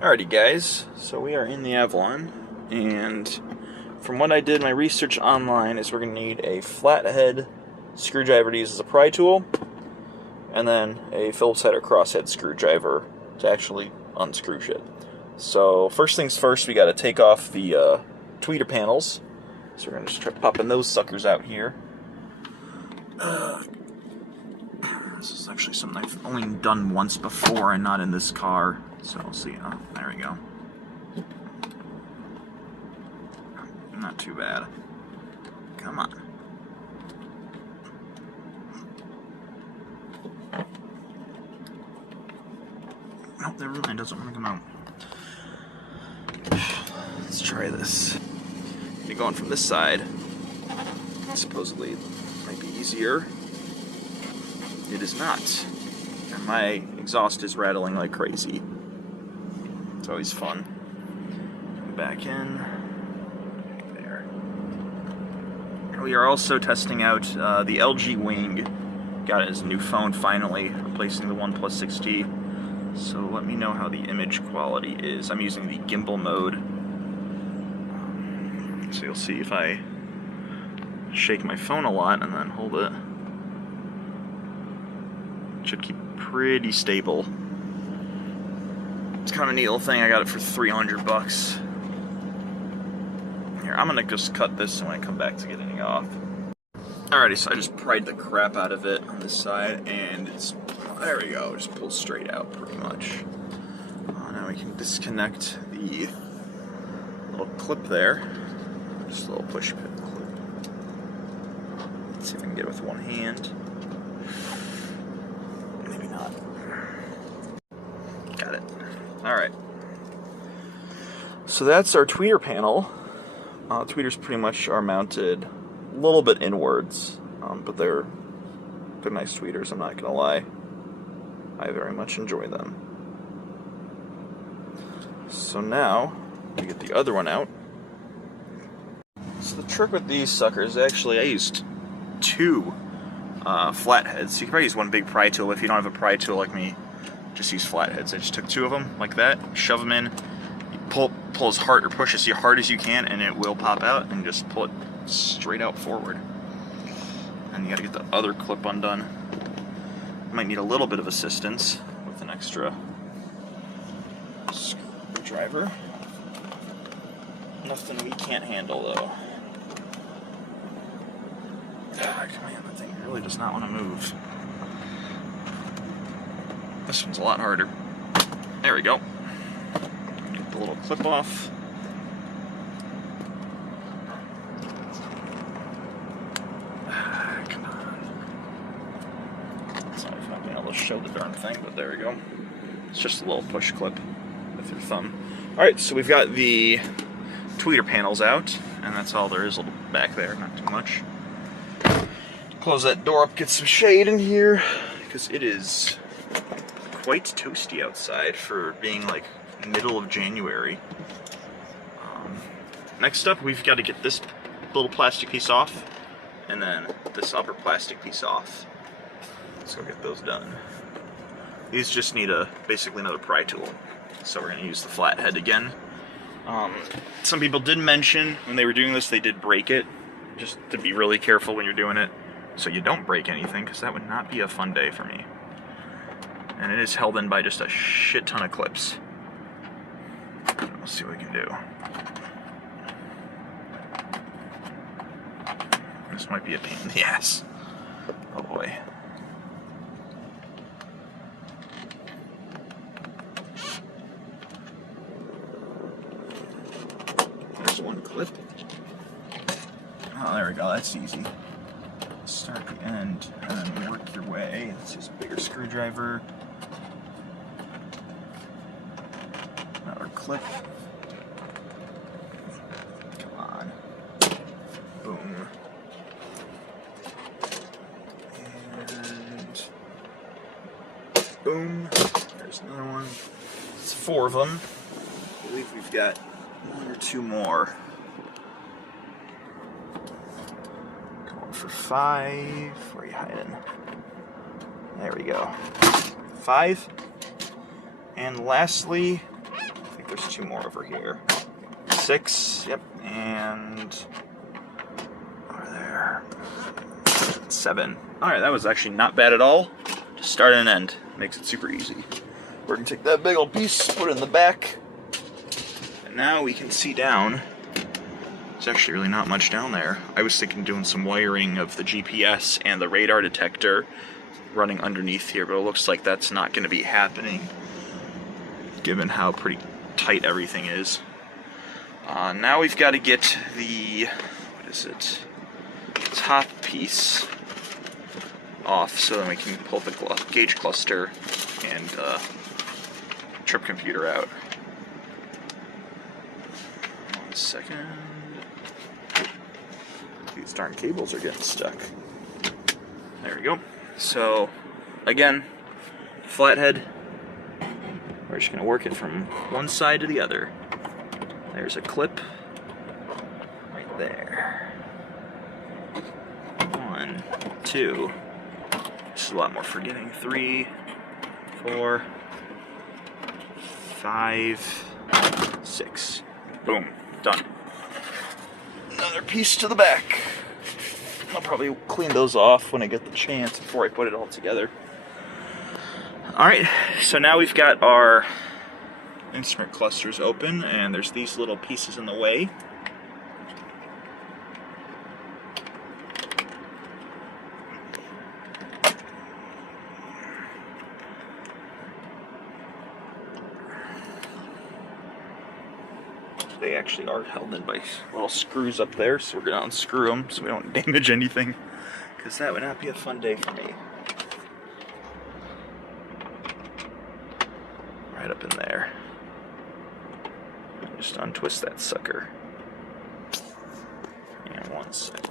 Alrighty guys, so we are in the Avalon, and from what I did, my research online is we're going to need a flathead screwdriver to use as a pry tool, and then a Phillips head or crosshead screwdriver to actually unscrew shit. So first things first, we got to take off the tweeter panels, so we're going to just try popping those suckers out here. This is actually something I've only done once before and not in this car. So we'll see. Oh, there we go. Not too bad. Come on. Nope, never mind. Doesn't want to come out. Let's try this. Be going from this side. Supposedly, it might be easier. It is not. And my exhaust is rattling like crazy. It's always fun. Back in. There. We are also testing out the LG Wing. Got his new phone finally, replacing the OnePlus 6T. So let me know how the image quality is. I'm using the gimbal mode. So you'll see if I shake my phone a lot and then hold it. It should keep pretty stable. It's kind of a neat little thing. I got it for $300. Here, I'm gonna just cut this when I come back to getting it off. Alrighty, so I just pried the crap out of it on this side, and it's, there we go, just pulls straight out pretty much. Now we can disconnect the little clip there. Just a little push clip. Let's see if I can get it with one hand. Maybe not. Got it. Alright. So that's our tweeter panel. Tweeters pretty much are mounted a little bit inwards, but they're nice tweeters, I'm not gonna lie. I very much enjoy them. So now, we get the other one out. So the trick with these suckers, actually I used two flatheads. So you can probably use one big pry tool. If you don't have a pry tool like me, just use flatheads. I just took two of them like that, shove them in, you pull as hard, or push as hard as you can, and it will pop out, and just pull it straight out forward. And you gotta get the other clip undone. Might need a little bit of assistance with an extra screwdriver. Nothing we can't handle though. Ah, come on, that thing really does not want to move. This one's a lot harder. There we go. Get the little clip off. Ah, come on. Sorry if I'm not being able to show the darn thing, but there we go. It's just a little push clip with your thumb. Alright, so we've got the tweeter panels out, and that's all there is back there, not too much. Close that door up, get some shade in here, because it is quite toasty outside for being like middle of January. Next up, we've got to get this little plastic piece off, and then this upper plastic piece off. Let's go get those done. These just need basically another pry tool, so we're going to use the flathead again. Some people did mention when they were doing this, they did break it, just to be really careful when you're doing it, so you don't break anything, because that would not be a fun day for me. And it is held in by just a shit ton of clips. We'll see what we can do. This might be a pain in the ass. Oh boy. There's one clip. Oh, there we go, that's easy. Start the end and then work your way. Let's use a bigger screwdriver. Another clip. Come on. Boom. And boom. There's another one. It's 4 of them. I believe we've got 1 or 2 more. For 5, where are you hiding? There we go. 5. And lastly, think there's 2 more over here. 6, yep, and over there, 7. Alright, that was actually not bad at all. Just start and end. Makes it super easy. We're going to take that big old piece, put it in the back, and now we can see down. There's actually really not much down there. I was thinking doing some wiring of the GPS and the radar detector running underneath here, but it looks like that's not going to be happening given how pretty tight everything is. Now we've got to get the, top piece off so then we can pull the gauge cluster and trip computer out. 1 second. These darn cables are getting stuck. There we go. So, again, flathead. We're just going to work it from one side to the other. There's a clip right there. 1, 2. This is a lot more forgetting. 3, 4, 5, 6. Boom. Done. Another piece to the back. I'll probably clean those off when I get the chance before I put it all together. Alright, so now we've got our instrument clusters open, and there's these little pieces in the way. They actually are held in by little screws up there, so we're going to unscrew them so we don't damage anything, because that would not be a fun day for me. Right up in there. Just untwist that sucker. And 1 second.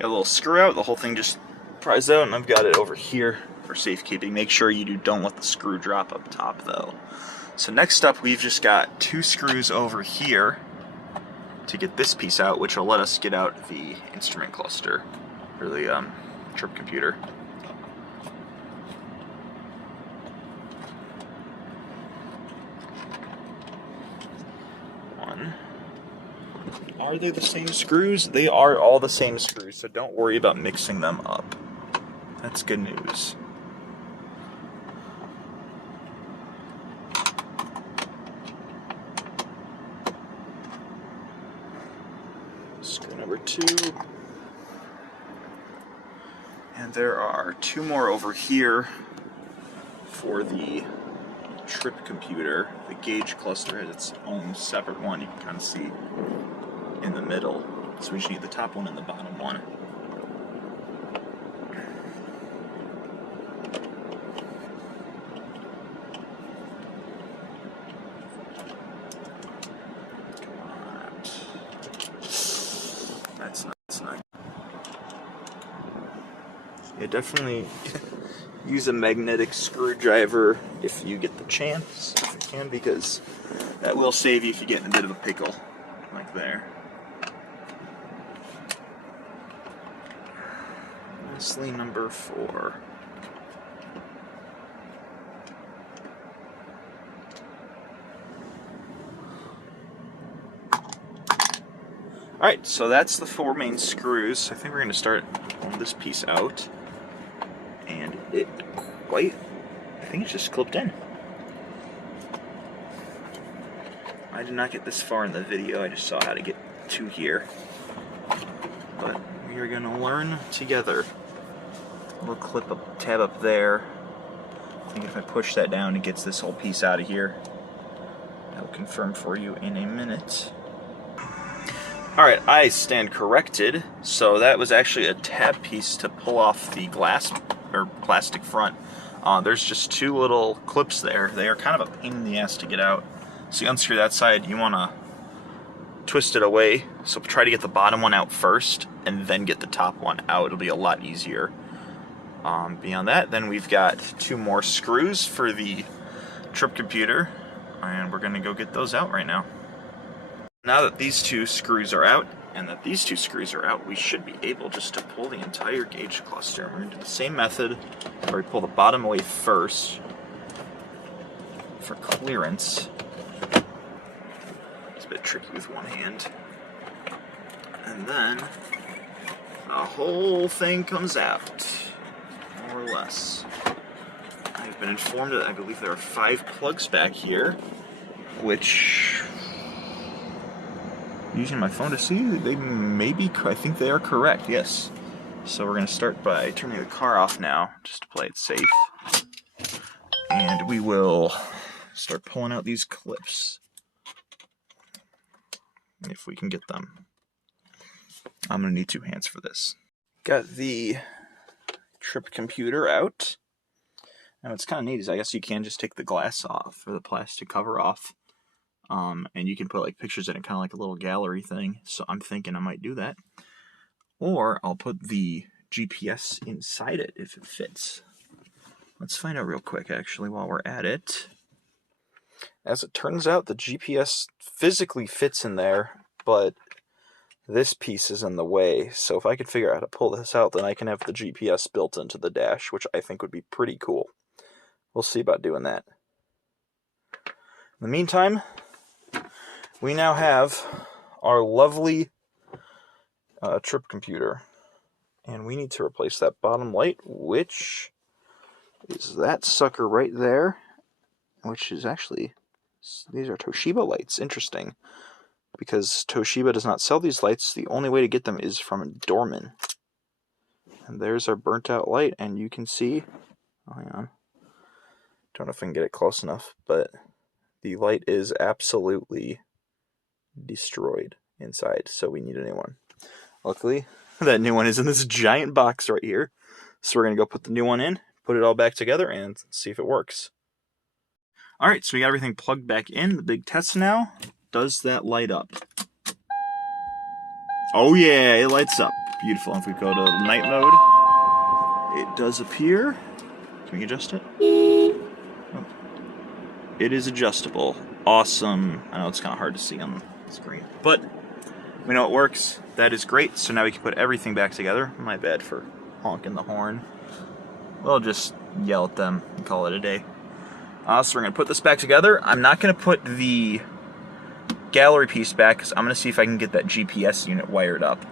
Got a little screw out, the whole thing just pries out, and I've got it over here for safekeeping. Make sure you don't let the screw drop up top though. So next up, we've just got 2 screws over here to get this piece out, which will let us get out the instrument cluster, or the trip computer. Are they the same screws? They are all the same screws, so don't worry about mixing them up. That's good news. Screw number 2. And there are 2 more over here for the trip computer. The gauge cluster has its own separate one. You can kind of see in the middle. So we should need the top one and the bottom one. That's not. Yeah, definitely use a magnetic screwdriver if you get the chance, if you can, because that will save you if you get in a bit of a pickle, like there. Lastly, number 4. Alright, so that's the 4 main screws. I think we're going to start pulling this piece out. And I think it's just clipped in. I did not get this far in the video, I just saw how to get to here. But we are going to learn together. We'll clip a tab up there. I think if I push that down, it gets this whole piece out of here. I'll confirm for you in a minute. Alright, I stand corrected. So that was actually a tab piece to pull off the glass or plastic front. There's just 2 little clips there. They are kind of a pain in the ass to get out. So you unscrew that side, you want to twist it away. So try to get the bottom one out first and then get the top one out. It'll be a lot easier. Beyond that, then we've got 2 more screws for the trip computer, and we're going to go get those out right now. Now that these 2 screws are out, and that these 2 screws are out, we should be able just to pull the entire gauge cluster. We're going to do the same method where we pull the bottom away first for clearance, bit tricky with one hand. And then the whole thing comes out, more or less. I've been informed that I believe there are 5 plugs back here, which, using my phone to see, they may be, I think they are correct, yes. So we're going to start by turning the car off now, just to play it safe. And we will start pulling out these clips, if we can get them. I'm going to need 2 hands for this. Got the trip computer out. And what's kind of neat is I guess you can just take the glass off, or the plastic cover off, and you can put like pictures in it, kind of like a little gallery thing. So I'm thinking I might do that. Or I'll put the GPS inside it if it fits. Let's find out real quick, actually, while we're at it. As it turns out, the GPS physically fits in there, but this piece is in the way. So if I could figure out how to pull this out, then I can have the GPS built into the dash, which I think would be pretty cool. We'll see about doing that. In the meantime, we now have our lovely trip computer. And we need to replace that bottom light, which is that sucker right there. Which is actually, these are Toshiba lights. Interesting. Because Toshiba does not sell these lights, the only way to get them is from Dorman. And there's our burnt out light, and you can see, oh, hang on. Don't know if I can get it close enough, but the light is absolutely destroyed inside, so we need a new one. Luckily, that new one is in this giant box right here. So we're going to go put the new one in, put it all back together, and see if it works. Alright, so we got everything plugged back in. The big test now. Does that light up? Oh yeah, it lights up. Beautiful. If we go to night mode, it does appear. Can we adjust it? Oh. It is adjustable. Awesome. I know it's kind of hard to see on the screen, but we know it works. That is great. So now we can put everything back together. My bad for honking the horn. We'll just yell at them and call it a day. So we're going to put this back together. I'm not going to put the gallery piece back because I'm going to see if I can get that GPS unit wired up.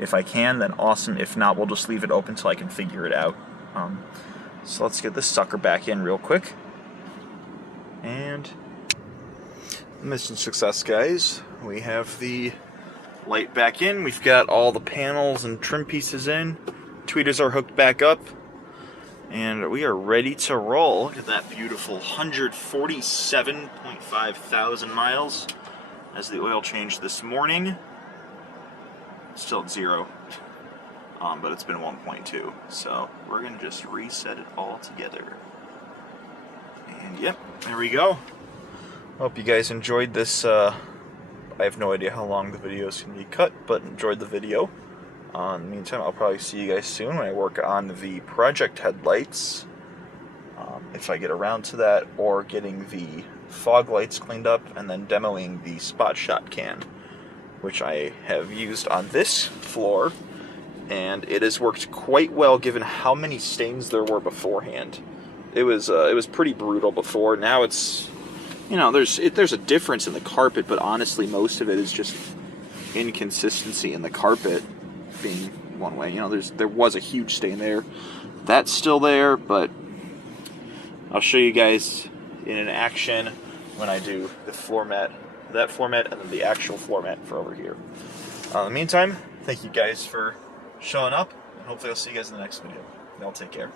If I can, then awesome. If not, we'll just leave it open until I can figure it out. So let's get this sucker back in real quick. And mission success, guys. We have the light back in. We've got all the panels and trim pieces in. Tweeters are hooked back up. And we are ready to roll. Look at that beautiful 147.5 thousand miles as the oil changed this morning. Still at 0, but it's been 1.2. So we're going to just reset it all together. And yep, there we go. Hope you guys enjoyed this. I have no idea how long the video is going to be cut, but enjoyed the video. In the meantime, I'll probably see you guys soon when I work on the project headlights, if I get around to that, or getting the fog lights cleaned up, and then demoing the spot shot can, which I have used on this floor, and it has worked quite well given how many stains there were beforehand. It was pretty brutal before. Now it's, you know, there's a difference in the carpet, but honestly, most of it is just inconsistency in the carpet being one way. You know, there was a huge stain there. That's still there, but I'll show you guys in an action when I do the floor mat, that floor mat, and then the actual floor mat for over here. In the meantime, thank you guys for showing up, and hopefully I'll see you guys in the next video. Y'all take care.